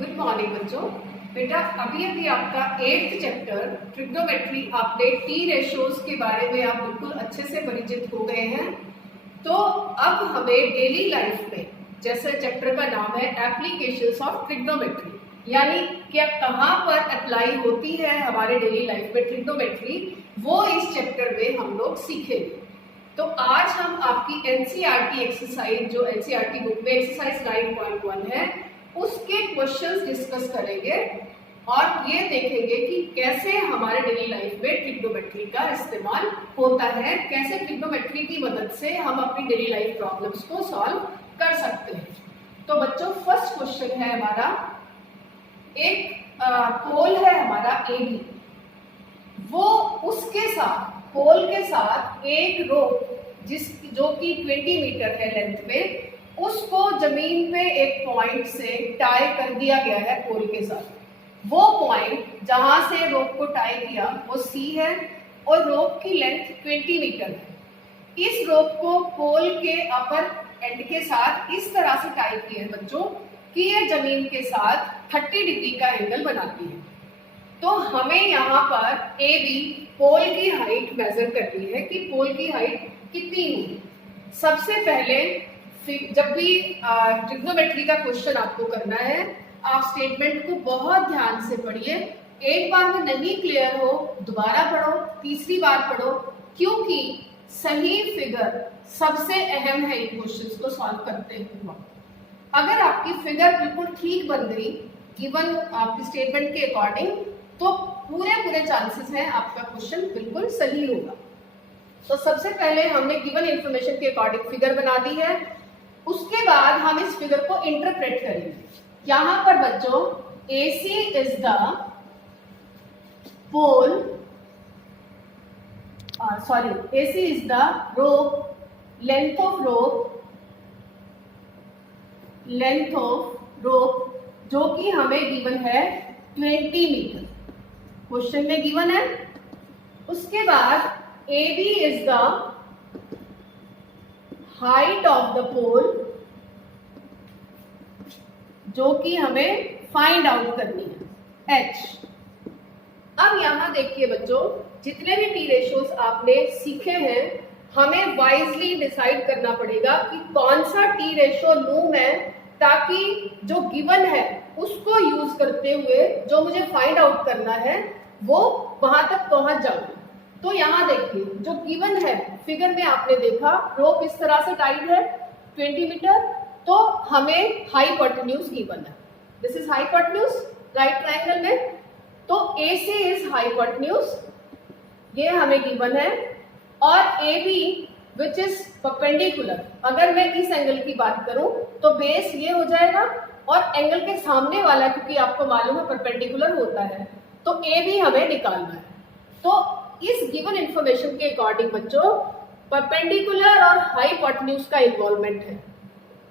Good morning बच्चों। बेटा अभी अभी आपका 8th चैप्टर ट्रिग्नोमेट्री आपने टी रेशियोज के बारे में आप बिल्कुल अच्छे से परिचित हो गए हैं। तो अब हमें डेली लाइफ में, जैसे चैप्टर का नाम है एप्लीकेशंस ऑफ ट्रिग्नोमेट्री, यानी क्या कहाँ पर अप्लाई होती है हमारे डेली लाइफ में ट्रिग्नोमेट्री, वो इस चैप्टर में हम लोग सीखेंगे। तो आज हम आपकी एनसीईआरटी एक्सरसाइज, जो एनसीईआरटी बुक में एक्सरसाइज 9.1 है, उसके क्वेश्चंस डिस्कस करेंगे और ये देखेंगे कि कैसे हमारे डेली लाइफ में ट्रिग्नोमेट्री का इस्तेमाल होता है, कैसे ट्रिग्नोमेट्री की मदद से हम अपनी डेली लाइफ प्रॉब्लम्स को सॉल्व कर सकते हैं। तो बच्चों फर्स्ट क्वेश्चन है हमारा, एक पोल है हमारा AB, वो उसके साथ पोल के साथ एक रोप जो कि 20 मीटर है लेंथ में, उसको जमीन पे एक पॉइंट से टाई कर दिया गया है पोल के साथ। वो पॉइंट जहां से रोप को टाई किया वो C है और रोप की लेंथ 20 मीटर है। इस रोप को पोल के अपर एंड के साथ इस तरह से टाई किया है बच्चों कि ये जमीन के साथ 30 डिग्री का एंगल बनाती है। तो हमें यहाँ पर AB पोल की हाइट मेजर करनी है कि पोल की हाइट कितनी होगी। सबसे पहले जब भी ट्रिग्नोमेट्री का क्वेश्चन आपको करना है, आप स्टेटमेंट को बहुत ध्यान से पढ़िए। एक बार में नहीं क्लियर हो दोबारा पढ़ो, तीसरी बार पढ़ो, क्योंकि सही फिगर सबसे अहम है इन क्वेश्चंस को सॉल्व करते हुए। अगर आपकी फिगर बिल्कुल ठीक बन गई गिवन आपकी स्टेटमेंट के अकॉर्डिंग, तो पूरे चांसेस हैं आपका क्वेश्चन बिल्कुल सही होगा। तो सबसे पहले हमने गिवन इंफॉर्मेशन के अकॉर्डिंग फिगर बना दी है, उसके बाद हम इस फिगर को इंटरप्रेट करेंगे। यहां पर बच्चों AC is the pole, AC is the rope, length of rope जो कि हमें गिवन है 20 मीटर, क्वेश्चन में गिवन है। उसके बाद AB is the height of the pole जो कि हमें फाइंड आउट करनी है, H। अब यहां देखिए बच्चों, जितने भी टी रेशियोज आपने सीखे हैं, हमें वाइजली डिसाइड करना पड़ेगा कि कौन सा टी रेशियो लूं मैं, ताकि जो गिवन है उसको यूज करते हुए जो मुझे फाइंड आउट करना है वो वहां तक पहुंच जाऊं। तो यहाँ देखिए जो गिवन है फिगर में आपने देखा, रोप इस तरह से टाइड है 20 मीटर, तो हमें हाइपोटेन्यूज गिवन है। This is hypotenuse right triangle में, तो AC इज हाइपोटेन्यूज, ये हमें गिवन है। और AB विच इज परपेंडिकुलर, अगर मैं इस एंगल की बात करूं तो बेस ये हो जाएगा और एंगल के सामने वाला, क्योंकि आपको मालूम है परपेंडिकुलर होता है, तो AB हमें निकालना है। तो इस गिवन इंफॉर्मेशन के अकॉर्डिंग बच्चों परपेंडिकुलर और हाइपोटेन्यूज का इन्वॉल्वमेंट है,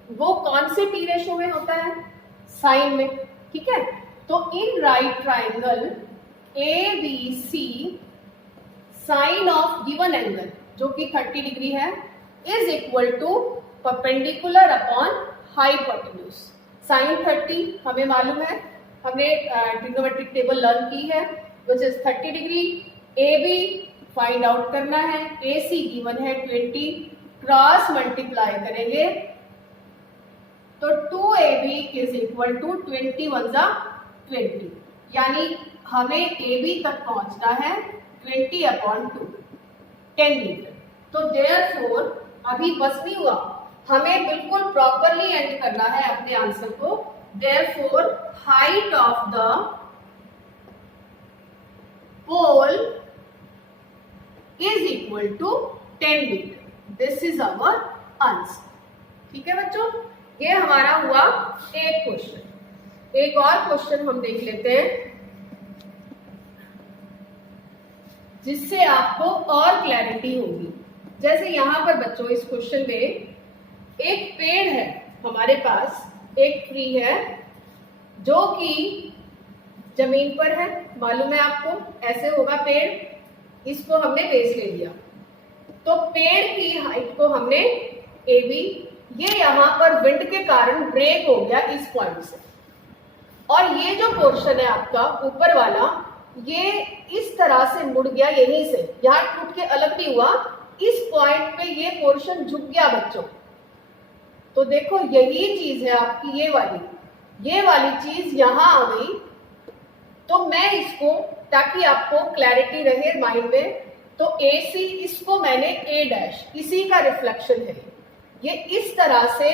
वो कौन से टी रेशियो में होता है, साइन में, ठीक है। तो in right triangle ABC sine of given angle जो कि 30 डिग्री है is equal to perpendicular upon hypotenuse. Sine 30 हमें मालूम है, हमने ट्रिग्नोमेट्रिक टेबल लर्न की है, which is 30 degree. AB find out करना है, AC गिवन है 20, क्रॉस मल्टीप्लाई करेंगे तो 2AB इज इक्वल टू 21 20, यानी हमें AB तक पहुंचना है 20/2, 10 मीटर। तो देयरफॉर अभी बस नहीं हुआ, हमें बिल्कुल प्रॉपरली एंड करना है अपने आंसर को। Therefore height of the pole is equal to 10 meter. This is our answer, ठीक है बच्चों। ये हमारा हुआ एक क्वेश्चन। एक और क्वेश्चन हम देख लेते हैं जिससे आपको और क्लैरिटी होगी। जैसे यहां पर बच्चों इस क्वेश्चन में एक पेड़ है हमारे पास, एक ट्री है जो कि जमीन पर है, मालूम है आपको, ऐसे होगा पेड़, इसको हमने बेस ले लिया, तो पेड़ की हाइट को हमने AB, ये यहां पर विंड के कारण ब्रेक हो गया इस पॉइंट से, और ये जो पोर्शन है आपका ऊपर वाला, ये इस तरह से मुड़ गया, यहीं से, यहाँ टूट के अलग नहीं हुआ, इस पॉइंट पे ये पोर्शन झुक गया बच्चों। तो देखो यही चीज है आपकी ये वाली चीज यहां आ गई। तो मैं इसको, ताकि आपको क्लैरिटी रहे माइंड में, तो AC इसको मैंने A', इसी का रिफ्लेक्शन है। ये इस तरह से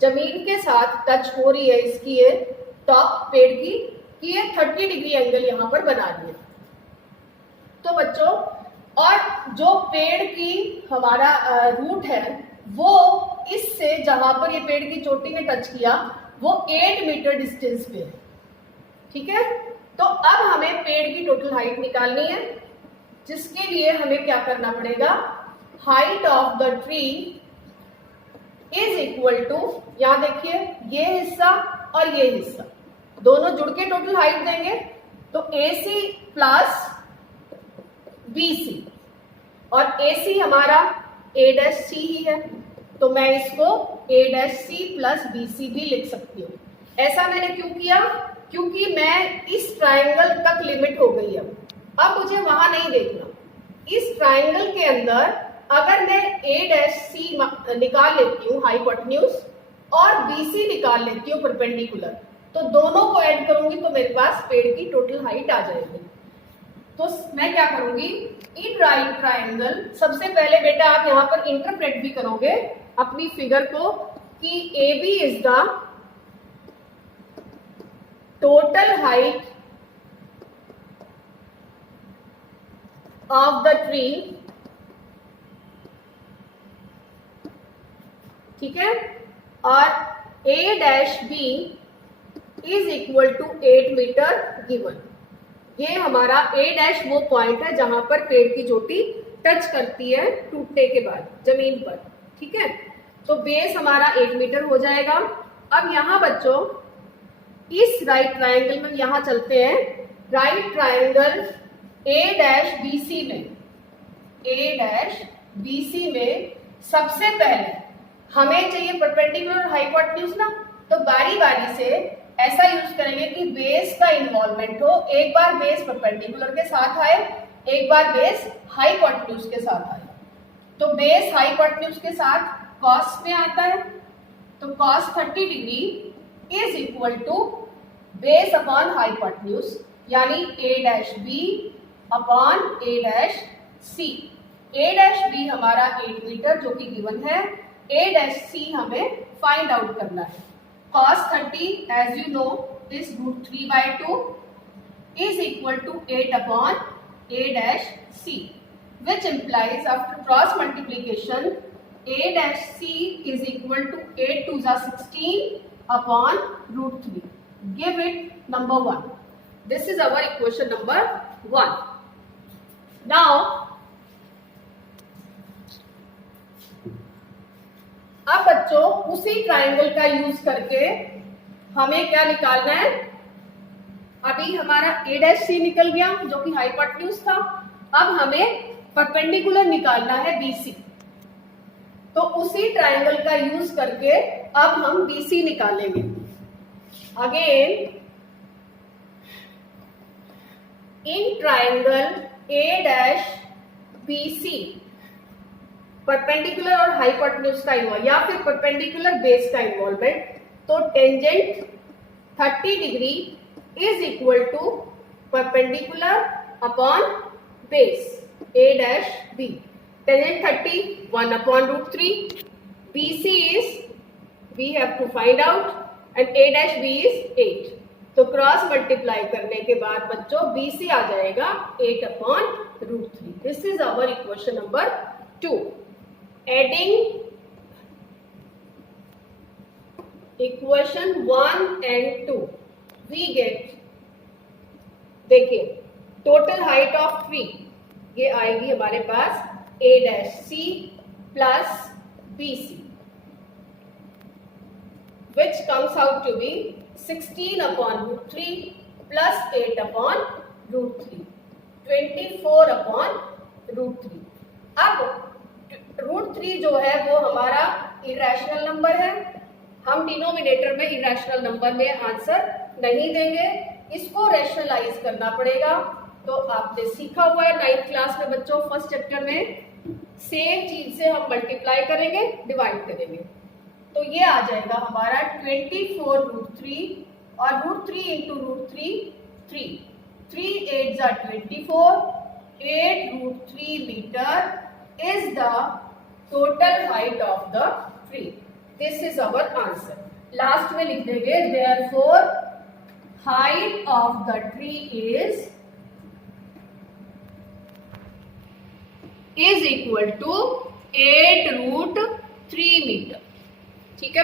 जमीन के साथ टच हो रही है इसकी ये टॉप पेड़ की, कि ये 30 डिग्री एंगल यहां पर बना रही है। तो बच्चों, और जो पेड़ की हमारा रूट है वो इससे, जहां पर ये पेड़ की चोटी ने टच किया, वो 8 मीटर डिस्टेंस पे है। ठीक है, तो अब हमें पेड़ की टोटल हाइट निकालनी है, जिसके लिए हमें क्या करना पड़ेगा, height of the tree is equal to, यहां देखिए ये हिस्सा और ये हिस्सा दोनों जुड़ के टोटल हाइट देंगे, तो AC प्लस BC, और AC हमारा A'(C) ही है, तो मैं इसको A'(C) प्लस BC भी लिख सकती हूँ। ऐसा मैंने क्यों किया, क्योंकि मैं इस ट्रायंगल तक लिमिट हो गई। अब मुझे वहां नहीं देखना, इस ट्रायंगल के अंदर अगर मैं A'(C) निकाल लेती हूँ हाइपोटेन्यूज, और BC निकाल लेती हूँ परपेंडिकुलर, तो दोनों को ऐड करूंगी तो मेरे पास पेड़ की टोटल हाइट आ जाएगी। तो मैं क्या करूंगी, इन राइट ट्रायंगल, सबसे पहले बेटा आप यहां पर इंटरप्रेट भी करोगे अपनी फिगर को, कि AB is the total height of the tree, ठीक है, और A'(B) is equal to 8 meter given. ये हमारा A' वो पॉइंट है जहां पर पेड़ की चोटी टच करती है टूटने के बाद जमीन पर। ठीक है, तो बेस हमारा 8 मीटर हो जाएगा। अब यहां बच्चों इस राइट ट्रायंगल में यहां चलते हैं, राइट ट्रायंगल A'(BC) में सबसे पहले हमें चाहिए परपेंडिकुलर और हाइपोटेन्यूज ना, तो बारी बारी से ऐसा यूज करेंगे कि बेस का इन्वॉल्वमेंट हो, एक बार बेस परपेंडिकुलर के साथ आए, एक बार बेस हाइपोटेन्यूज के साथ आए। तो बेस हाइपोटेन्यूज के साथ कॉस में आता है, तो cos 30 degree is equal to base upon hypotenuse, यानी A'(B) अपॉन A'(C). A'(B) हमारा 8 मीटर जो कि गिवन है, A'(C) हमें फाइंड आउट करना है। Cos 30 as you know is √3/2 is equal to 8 upon A'(C), which implies after cross multiplication A'(C) is equal to 8 to the 16 upon √3. Give it number 1. This is our equation number 1. Now अब बच्चों उसी triangle का use करके हमें क्या निकालना है, अभी हमारा A'(C) निकल गया जो कि हाइपोटेन्यूज था, अब हमें परपेंडिकुलर निकालना है BC। तो उसी ट्रायंगल का यूज करके अब हम BC निकालेंगे। Again in triangle A'(BC perpendicular और हाइपोटेन्यूज का इन्वॉल्व, या फिर परपेंडिकुलर बेस का इन्वॉल्वमेंट, तो tangent 30 degree is equal to perpendicular upon base A'(B). Tangent 30 1 upon √3, BC is we have to find out and A'(B) is 8। तो cross multiply करने के बाद बच्चों BC आ जाएगा 8 upon √3। This is our equation number 2। Adding equation 1 and 2 we get, देखिए total height of tree ये आएगी हमारे पास A'(C) plus BC, which comes out to be 16 upon √3 plus 8 upon √3, 24 upon √3। अब √3 जो है वो हमारा इरेशनल नंबर है, हम डिनोमिनेटर में इरेशनल नंबर में आंसर नहीं देंगे, इसको रैशनलाइज करना पड़ेगा। तो आपने सीखा हुआ है 9th क्लास में बच्चों, फर्स्ट चैप्टर में, सेम चीज से हम मल्टीप्लाई करेंगे, डिवाइड करेंगे। तो ये आ जाएगा हमारा 24√3 और √3 इंटू √3 3, 3 8 जा 24, 8√3 meter is the total height of the tree. This is our answer. Last में लिख देंगे therefore height of the tree is equal to 8√3 meter. ठीक है।